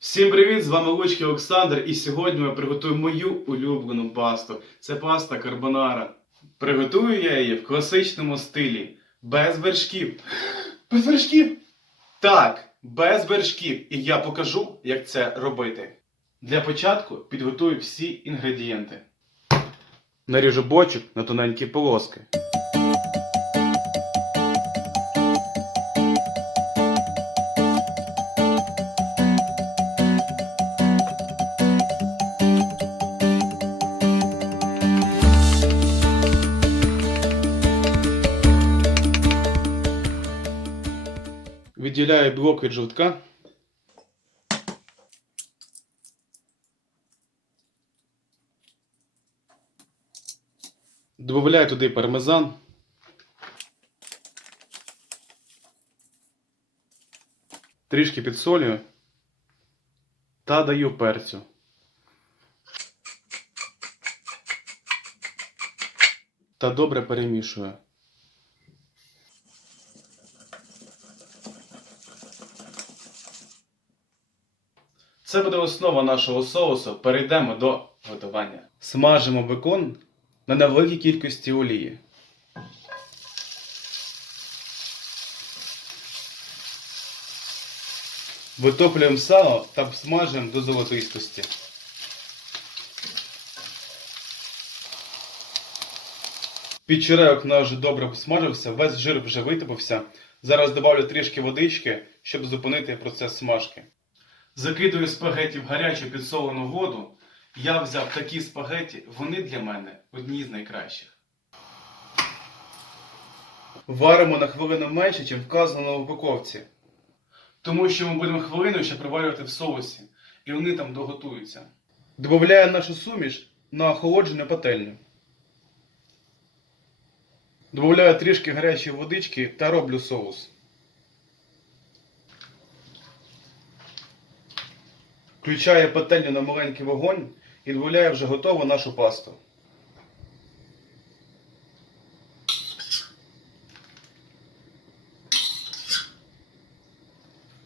Всім привіт! З вами Лучки Олександр, і сьогодні ми приготуємо мою улюблену пасту. Це паста карбонара. Приготую я її в класичному стилі, без вершків. Без вершків? Так, без вершків. І я покажу, як це робити. Для початку підготую всі інгредієнти. Наріжу бочок на тоненькі полоски. Відділяю блок від жовтка. Добавляю туди пармезан. Трішки підсолюю та даю перцю. Та добре перемішую. Це буде основа нашого соусу. Перейдемо до готування. Смажимо бекон на невеликій кількості олії. Витоплюємо сало та смажимо до золотистості. Підчеревок наш вже добре посмажився, весь жир вже витопився. Зараз добавлю трішки водички, щоб зупинити процес смажки. Закидую спагеті в гарячу підсолену воду. Я взяв такі спагеті, вони для мене одні з найкращих. Варимо на хвилину менше, ніж вказано в упаковці. Тому що ми будемо хвилину ще приварювати в соусі, і вони там доготуються. Добавляю нашу суміш на охолоджену пательню. Добавляю трішки гарячої водички та роблю соус. Включаю пательню на маленький вогонь і додаю вже готову нашу пасту.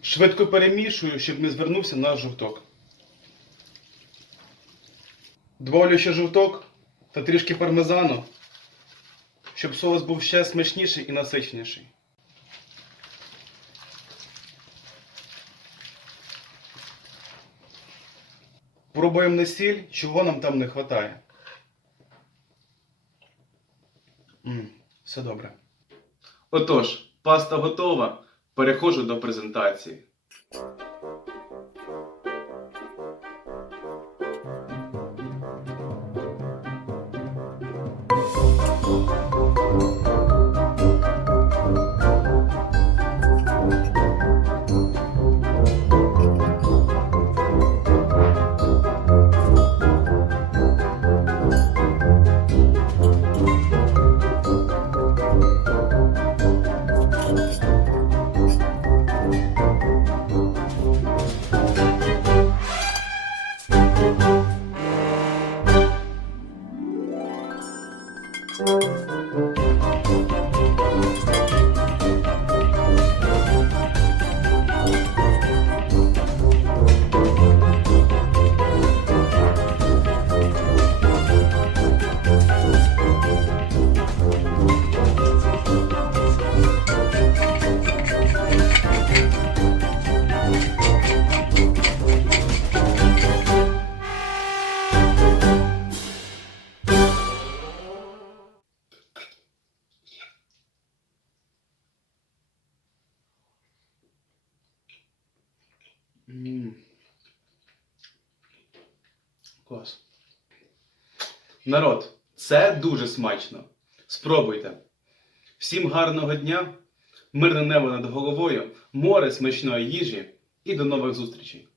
Швидко перемішую, щоб не звернувся наш жовток. Добавлю ще жовток та трішки пармезану, щоб соус був ще смачніший і насичніший. Пробуємо на сіль, чого нам там не вистачає. все добре. Отож, паста готова. Переходжу до презентації. Música Клас. Народ, це дуже смачно. Спробуйте. Всім гарного дня, мирне небо над головою, море смачної їжі і до нових зустрічей.